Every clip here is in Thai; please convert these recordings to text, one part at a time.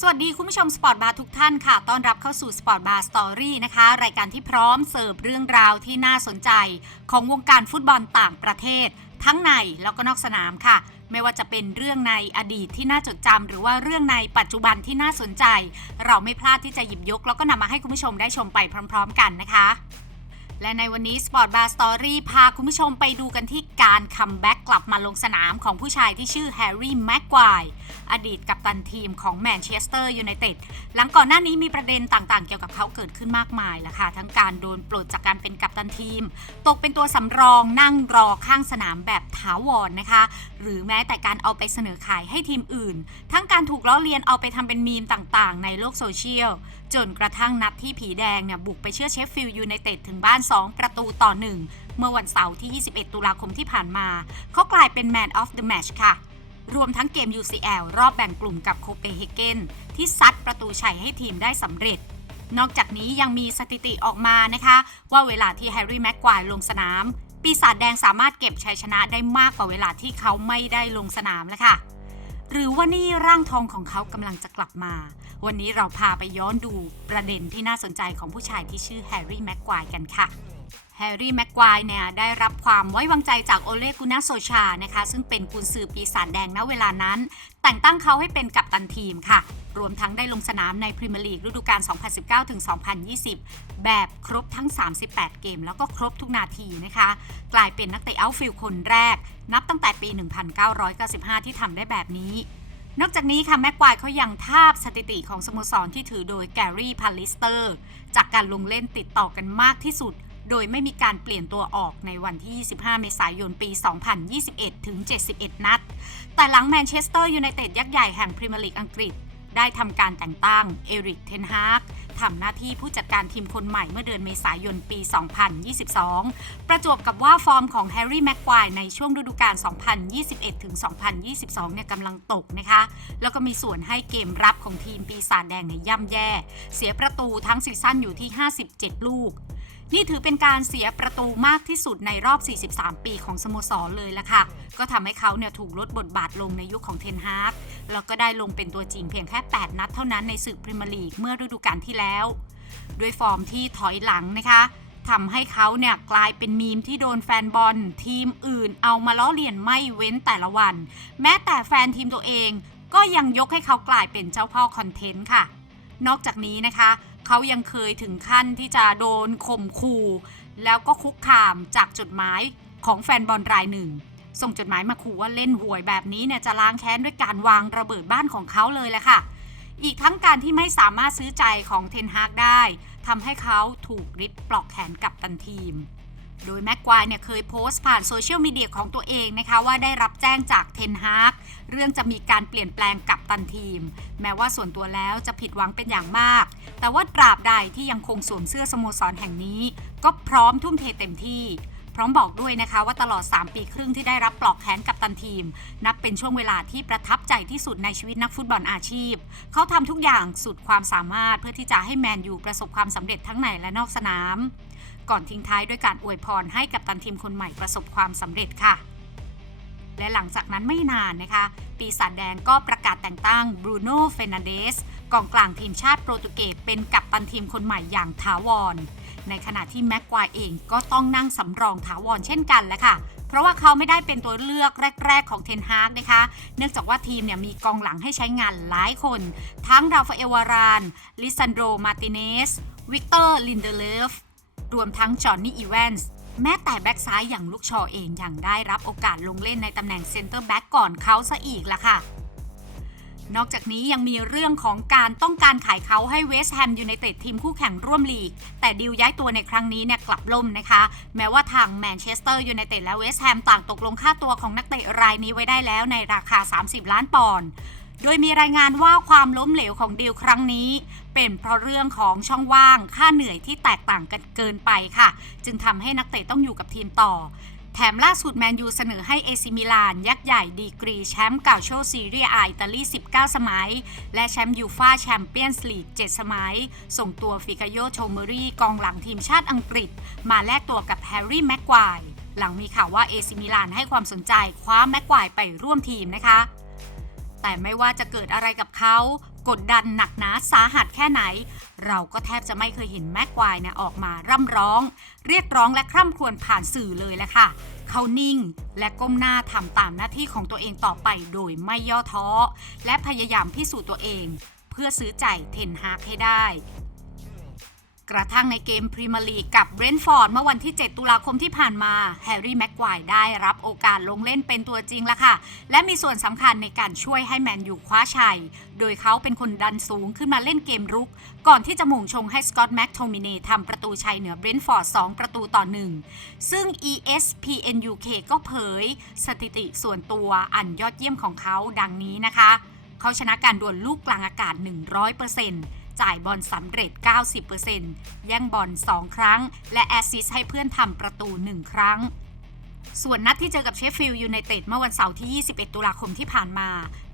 สวัสดีคุณผู้ชมสปอร์ตบาร์ทุกท่านค่ะ ต้อนรับเข้าสู่สปอร์ตบาร์สตอรี่นะคะ รายการที่พร้อมเสิร์ฟเรื่องราวที่น่าสนใจ ของวงการฟุตบอลต่างประเทศ ทั้งในแล้วก็นอกสนามค่ะ ไม่ว่าจะเป็นเรื่องในอดีตที่น่าจดจำหรือว่าเรื่องในปัจจุบันที่น่าสนใจ เราไม่พลาดที่จะหยิบยก แล้วก็นำมาให้คุณผู้ชมได้ชมไปพร้อม ๆ กันนะคะ และในวันนี้ Sport Bar Story พาคุณผู้ชมไปดูกันที่การคัมแบ็กกลับมาลงสนามของผู้ชายที่ชื่อแฮร์รี่แม็กควายอดีตกัปตันทีมของแมนเชสเตอร์ยูไนเต็ดหลังก่อนหน้านี้มีประเด็นต่างๆ เกี่ยวกับเขาเกิดขึ้นมากมายล้วค่ะทั้งการโดนปลดจากการเป็นกัปตันทีม ตกเป็นตัวสำรองนั่งรอข้างสนามแบบถาวรนะคะ หรือแม้แต่การเอาไปเสนอขายให้ทีมอื่น ทั้งการถูกล้อเลียนเอาไปทำเป็นมีมต่างๆ ในโลกโซเชียลจนกระทั่งนัดที่ผีแดงเนี่ยบุกไปเชื่อเชฟฟิลด์ยูไนเต็ดถึงบ้าน2 ประตูต่อ 1 เมื่อวันเสาร์ที่ 21 ตุลาคมที่ผ่านมา เขากลายเป็น Man of the Match ค่ะ รวมทั้งเกม UCL รอบแบ่งกลุ่มกับโคเปนเฮเกนที่ซัดประตูชัยให้ทีมได้สำเร็จ นอกจากนี้ยังมีสถิติออกมานะคะ ว่าเวลาที่แฮร์รี่แม็กควายลงสนาม ปีศาจแดงสามารถเก็บชัยชนะได้มากกว่าเวลาที่เขาไม่ได้ลงสนามแล้วค่ะ หรือว่านี่ร่างทองของเขากำลังจะกลับมา วันนี้เราพาไปย้อนดูประเด็นที่น่าสนใจของผู้ชายที่ชื่อแฮร์รี่แม็กควายกันค่ะ แฮร์รี่แม็กควายเนี่ยได้รับความไว้วางใจจากโอเลกุนาโซชานะคะ ซึ่งเป็นกุนซือปีศาจแดงณเวลานั้น แต่งตั้งเขาให้เป็นกัปตันทีมค่ะ รวมทั้งได้ลงสนามในพรีเมียร์ลีกฤดูกาล 2019-2020 แบบครบทั้ง 38 เกม แล้วก็ครบทุกนาทีนะคะ กลายเป็นนักเตะเอาท์ฟิลคนแรก นับตั้งแต่ปี 1995 ที่ทำได้แบบนี้นอกจากนี้ค่ะแม็กควายเขายังทาบสถิติของสโมสรที่ถือโดยแกรี่พาลิสเตอร์ จากการลงเล่นติดต่อกันมากที่สุด โดยไม่มีการเปลี่ยนตัวออกในวันที่ 25 เมษายนปี 2021 ถึง 71 นัด แต่หลังแมนเชสเตอร์ยูไนเต็ดยักษ์ใหญ่แห่งพรีเมียร์ลีกอังกฤษ ได้ทำการแต่งตั้งเอริก เทนฮากทำหน้าที่ผู้จัดการทีมคนใหม่เมื่อเดือนเมษายนปี 2022 ประจวบกับว่าฟอร์มของแฮร์รี่แม็กควายในช่วงฤดูกาล 2021ถึง2022 เนี่ยกำลังตกนะคะ แล้วก็มีส่วนให้เกมรับของทีมปีศาจแดงเนี่ยย่ำแย่ เสียประตูทั้งซีซั่นอยู่ที่ 57 ลูก นี่ถือเป็นการเสียประตูมากที่สุดในรอบ 43 ปีของสโมสรเลยละค่ะ ก็ทำให้เขาเนี่ยถูกลดบทบาทลงในยุคของเทนฮากแล้วก็ได้ลงเป็นตัวจริงเพียงแค่ 8 นัดเท่านั้นในศึกพรีเมียร์ลีกเมื่อฤดูกาลที่แล้ว ด้วยฟอร์มที่ถอยหลังนะคะทำให้เขาเนี่ยกลายเป็นมีมที่โดนแฟนบอล ทีมอื่นเอามาล้อเลียนไม่เว้นแต่ละวัน แม้แต่แฟนทีมตัวเอง ก็ยังยกให้เขากลายเป็นเจ้าพ่อคอนเทนต์ค่ะ นอกจากนี้นะคะ เขายังเคยถึงขั้นที่จะโดนข่มขู่แล้วก็คุกคามจากจดหมายของแฟนบอลรายหนึ่ง ส่งจดหมายมาขู่ว่าเล่นหวยแบบนี้เนี่ยจะล้างแค้นด้วยการวางระเบิดบ้านของเขาเลยแหละค่ะ อีกทั้งการที่ไม่สามารถซื้อใจของเทนฮากได้ทำให้เขาถูกริบปลอกแขนกับตันทีม โดยแม็กควายเนี่ยเคยโพสต์ผ่านโซเชียลมีเดียของตัวเองนะคะว่าได้รับแจ้งจากเทนฮากเรื่องจะมีการเปลี่ยนแปลงกับตันทีม แม้ว่าส่วนตัวแล้วจะผิดหวังเป็นอย่างมาก แต่ว่าตราบใดที่ยังคงสวมเสื้อสโมสรแห่งนี้ ก็พร้อมทุ่มเทเต็มที่ พร้อมบอกด้วยนะคะว่าตลอด 3 ปีครึ่งที่ได้รับปลอกแขนกับตันทีม นับเป็นช่วงเวลาที่ประทับใจที่สุดในชีวิตนักฟุตบอลอาชีพ เขาทำทุกอย่างสุดความสามารถเพื่อที่จะให้แมนยูประสบความสำเร็จทั้งในและนอกสนาม ก่อนทิ้งท้ายด้วยการอวยพรให้กับตันทีมคนใหม่ประสบความสำเร็จค่ะ และหลังจากนั้นไม่นานนะคะ ปีศาจแดงก็ประกาศแต่งตั้งบรูโน่เฟนันเดสกองกลางทีมชาติโปรตุเกสเป็นกัปตันทีมคนใหม่อย่างถาวร ในขณะที่แม็กควายเองก็ต้องนั่งสำรองถาวรเช่นกันแหละค่ะเพราะว่าเขาไม่ได้เป็นตัวเลือกแรก ๆ ของเทนฮากนะคะ เนื่องจากว่าทีมเนี่ยมีกองหลังให้ใช้งานหลายคน ทั้งราฟาเอลวาราน ลิซันโด มาติเนส วิกเตอร์ ลินเดเลฟ รวมทั้งจอห์นนี่อีแวนส์แม้แต่แบ็กซ้ายอย่างลูกชอเองยังได้รับโอกาสลงเล่นในตำแหน่งเซนเตอร์แบ็กก่อนเขาซะอีกล่ะค่ะ นอกจากนี้ยังมีเรื่องของการต้องการขายเขาให้เวสต์แฮมยูไนเต็ดทีมคู่แข่งร่วมลีก แต่ดีลย้ายตัวในครั้งนี้เนี่ยกลับล่มนะคะ แม้ว่าทางแมนเชสเตอร์ยูไนเต็ดและเวสต์แฮมต่างตกลงค่าตัวของนักเตะรายนี้ไว้ได้แล้วในราคา 30 ล้านปอนด์ โดยมีรายงานว่าความล้มเหลวของดีลครั้งนี้ เป็นเพราะเรื่องของช่องว่างค่าเหนื่อยที่แตกต่างกันเกินไปค่ะ จึงทำให้นักเตะต้องอยู่กับทีมต่อ แถมล่าสุดแมนยูเสนอให้เอซิมิลาน ยักษ์ใหญ่ดีกรีแชมป์เก่าโชซีเรียอาอิตาลี 19 สมัย และแชมป์ยูฟาแชมเปี้ยนส์ลีก 7 สมัย ส่งตัวฟิกาโยโทเมอรี่กองหลังทีมชาติอังกฤษ มาแลกตัวกับแฮร์รี่แม็กควายหลังมีข่าวว่าเอซิมิลานให้ความสนใจคว้าแม็กควายไปร่วมทีมนะคะ แต่ไม่ว่าจะเกิดอะไรกับเขา กดดันหนักหนาสาหัสแค่ไหน เราก็แทบจะไม่เคยเห็นแม็กควายเนี่ยออกมาร่ำร้อง เรียกร้องและคร่ำครวญผ่านสื่อเลยแหละค่ะ เขานิ่งและก้มหน้าทำตามหน้าที่ของตัวเองต่อไปโดยไม่ย่อท้อ และพยายามพิสูจน์ตัวเอง เพื่อซื้อใจเทนฮากให้ได้ กระทั่งในเกมพรีเมียร์ลีกกับเบรนท์ฟอร์ดเมื่อวันที่ 7 ตุลาคมที่ผ่านมาแฮร์รี่แม็กควายได้รับโอกาสลงเล่นเป็นตัวจริงแล้วค่ะ และมีส่วนสำคัญในการช่วยให้แมนยูคว้าชัย โดยเขาเป็นคนดันสูงขึ้นมาเล่นเกมรุก ก่อนที่จะหม่งชงให้สกอตแม็กโทมินีทำประตูชัยเหนือเบรนท์ฟอร์ด 2 ประตูต่อหนึ่งซึ่ง ESPN UK ก็เผย สถิติส่วนตัวอันยอดเยี่ยมของเขาดังนี้นะคะ เขาชนะการดวลลูกกลางอากาศ 100% จ่ายบอลสำเร็จ 90%แย่งบอล 2 ครั้ง และแอสซิสต์ให้เพื่อนทำประตู 1 ครั้งส่วนนัดที่เจอกับเชฟฟิลด์ยูไนเต็ดเมื่อวันเสาร์ที่ 21 ตุลาคมที่ผ่านมา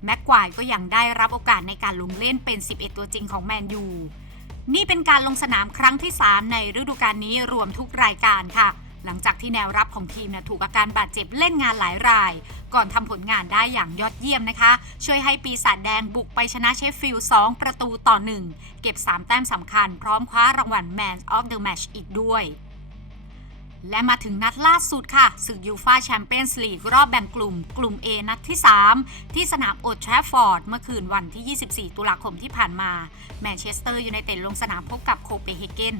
แม็กควายก็ยังได้รับโอกาสในการลงเล่นเป็น 11 ตัวจริงของแมนยู นี่เป็นการลงสนามครั้งที่ 3 ในฤดูกาลนี้รวมทุกรายการค่ะ หลังจากที่แนวรับของทีมนะถูกอาการบาดเจ็บเล่นงานหลายราย ก่อนทำผลงานได้อย่างยอดเยี่ยมนะคะ ช่วยให้ปีศาจแดงบุกไปชนะเชฟฟิลด์2ประตูต่อ 1 เก็บ 3 แต้มสำคัญ พร้อมคว้ารางวัล Man of the Match อีกด้วย และมาถึงนัดล่าสุดค่ะศึกยูฟาแชมเปี้ยนส์ลีกรอบแบ่งกลุ่ม กลุ่ม A นัดที่ 3 ที่สนามโอทร f ฟอร์ด เมื่อคืนวันที่ 24 ตุลาคมที่ผ่านมา แมนเชสเตอร์ยูไนเต็ดลงสนามพบกับโคเปนเฮเกน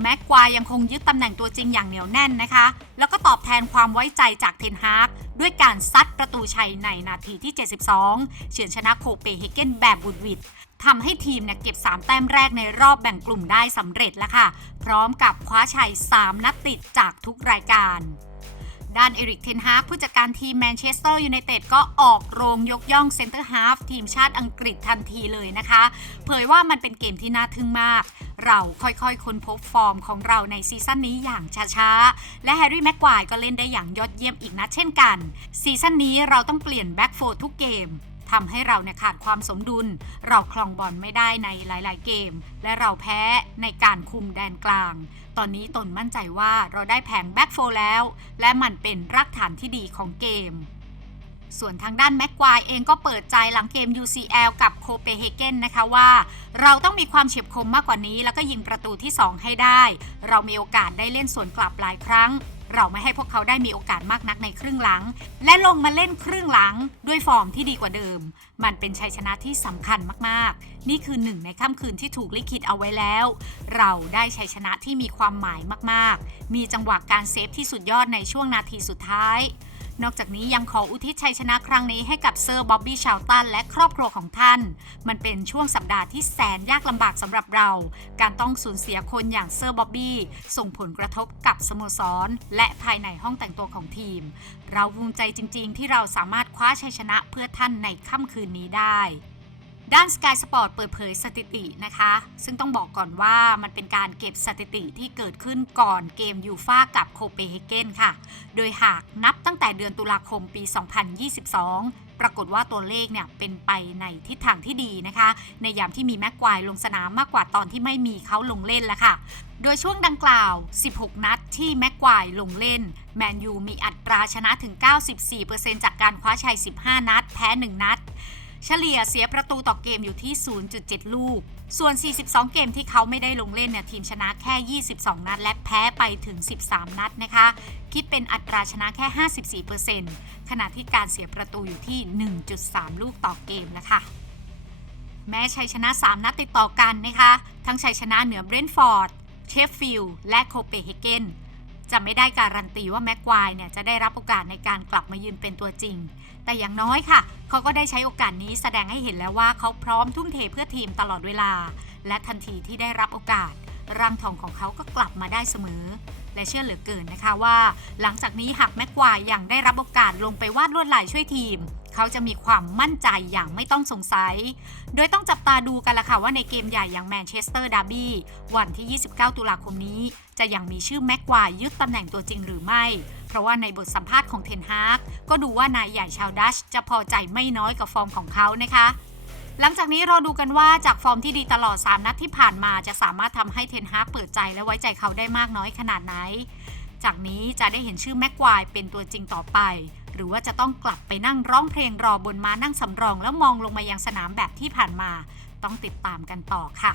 แม็กควายยังคงยึดตำแหน่งตัวจริงอย่างเหนียวแน่นนะคะ แล้วก็ตอบแทนความไว้ใจจากเทนฮากด้วยการซัดประตูชัยในนาทีที่ 72 เฉือนชนะโคเปนเฮเกนแบบบุดหวิด ทำให้ทีมเนี่ยเก็บ 3 แต้มแรกในรอบแบ่งกลุ่มได้สำเร็จแล้วค่ะ พร้อมกับคว้าชัย 3 นัดติดจากทุกรายการด้านเอริกเทนฮากผู้จัดการทีมแมนเชสเตอร์ยูไนเต็ดก็ออกโรงยกย่องเซนเตอร์ฮาฟทีมชาติอังกฤษทันทีเลยนะคะ เผยว่ามันเป็นเกมที่น่าทึ่งมาก เราค่อยๆ ค้นพบฟอร์มของเราในซีซั่นนี้อย่างช้าๆ และแฮร์รี่แม็กควายก็เล่นได้อย่างยอดเยี่ยมอีกนัดเช่นกัน ซีซั่นนี้เราต้องเปลี่ยนแบ็กโฟทุกเกม ทำให้เราเนี่ยขาดความสมดุล เราคลองบอลไม่ได้ในหลาย ๆ เกม และเราแพ้ในการคุมแดนกลาง ตอนนี้ตนมั่นใจว่าเราได้แผงแบ็กโฟแล้ว และมันเป็นรากฐานที่ดีของเกมส่วนทางด้านแม็กควายเองก็เปิดใจหลังเกม UCL กับโคเปนเฮเกนนะคะว่า เราต้องมีความเฉียบคมมากกว่านี้ แล้วก็ยิงประตูที่ 2 ให้ได้ เรามีโอกาสได้เล่นสวนกลับหลายครั้ง เราไม่ให้พวกเขาได้มีโอกาสมากนักในครึ่งหลัง และลงมาเล่นครึ่งหลังด้วยฟอร์มที่ดีกว่าเดิม มันเป็นชัยชนะที่สำคัญมากๆ นี่คือหนึ่งในค่ำคืนที่ถูกลิขิตเอาไว้แล้ว เราได้ชัยชนะที่มีความหมายมากๆ มีจังหวะการเซฟที่สุดยอดในช่วงนาทีสุดท้าย นอกจากนี้ยังขออุทิศชัยชนะครั้งนี้ให้กับเซอร์บ๊อบบี้ชาวตันและครอบครัวของท่าน มันเป็นช่วงสัปดาห์ที่แสนยากลำบากสำหรับเรา การต้องสูญเสียคนอย่างเซอร์บ๊อบบี้ส่งผลกระทบกับสโมสร และภายในห้องแต่งตัวของทีม เราภูมิใจจริง ๆ ที่เราสามารถคว้าชัยชนะเพื่อท่านในค่ำคืนนี้ได้ ด้าน Sky Sport เปิดเผยสถิตินะคะ ซึ่งต้องบอกก่อนว่ามันเป็นการเก็บสถิติที่เกิดขึ้นก่อนเกมยูฟ่ากับโคเปนเฮเกนค่ะ โดยหากนับตั้งแต่เดือนตุลาคมปี 2022 ปรากฏว่าตัวเลขเนี่ยเป็นไปในทิศทางที่ดีนะคะ ในยามที่มีแม็กควายลงสนามมากกว่าตอนที่ไม่มีเขาลงเล่นแล้วค่ะโดยช่วงดังกล่าว 16 นัดที่แม็กควายลงเล่น แมนยูมีอัตราชนะถึง 94%จากการคว้าชัย 15 นัด แพ้ 1 นัด เฉลี่ยเสียประตูต่อเกมอยู่ที่ 0.7 ลูก ส่วน 42 เกมที่เขาไม่ได้ลงเล่นเนี่ยทีมชนะแค่ 22 นัด และแพ้ไปถึง 13 นัดนะคะ คิดเป็นอัตราชนะแค่ 54%ขณะที่การเสียประตูอยู่ที่ 1.3 ลูกต่อเกมนะคะ แม้ชัยชนะ 3 นัดติดต่อกันนะคะ ทั้งชัยชนะเหนือเบรนท์ฟอร์ด เชฟฟิลด์ และโคเปนเฮเกน จะไม่ได้การันตีว่าแม็กควายเนี่ยจะได้รับโอกาสในการกลับมายืนเป็นตัวจริง แต่อย่างน้อยค่ะ เขาก็ได้ใช้โอกาสนี้แสดงให้เห็นแล้วว่าเขาพร้อมทุ่มเทเพื่อทีมตลอดเวลา และทันทีที่ได้รับโอกาสร่างทองของเขาก็กลับมาได้เสมอ และเชื่อเหลือเกินนะคะว่า หลังจากนี้หากแม็กควายยังได้รับโอกาสลงไปวาดลวดลายช่วยทีม เขาจะมีความมั่นใจอย่างไม่ต้องสงสัย โดยต้องจับตาดูกันละค่ะว่าในเกมใหญ่อย่างแมนเชสเตอร์ดาร์บี้วันที่ 29 ตุลาคมนี้ จะยังมีชื่อแม็กควายยึดตำแหน่งตัวจริงหรือไม่ เพราะว่าในบทสัมภาษณ์ของเทนฮากก็ดูว่านายใหญ่ชาวดัชจะพอใจไม่น้อยกับฟอร์มของเขานะคะหลังจากนี้เราดูกันว่าจากฟอร์มที่ดีตลอด 3 นัดที่ผ่านมาจะสามารถทำให้เทนฮากเปิดใจและไว้ใจเขาได้มากน้อยขนาดไหน จากนี้จะได้เห็นชื่อแม็กควายเป็นตัวจริงต่อไป หรือว่าจะต้องกลับไปนั่งร้องเพลงรอบนม้านั่งสำรอง แล้วมองลงมายังสนามแบบที่ผ่านมา ต้องติดตามกันต่อค่ะ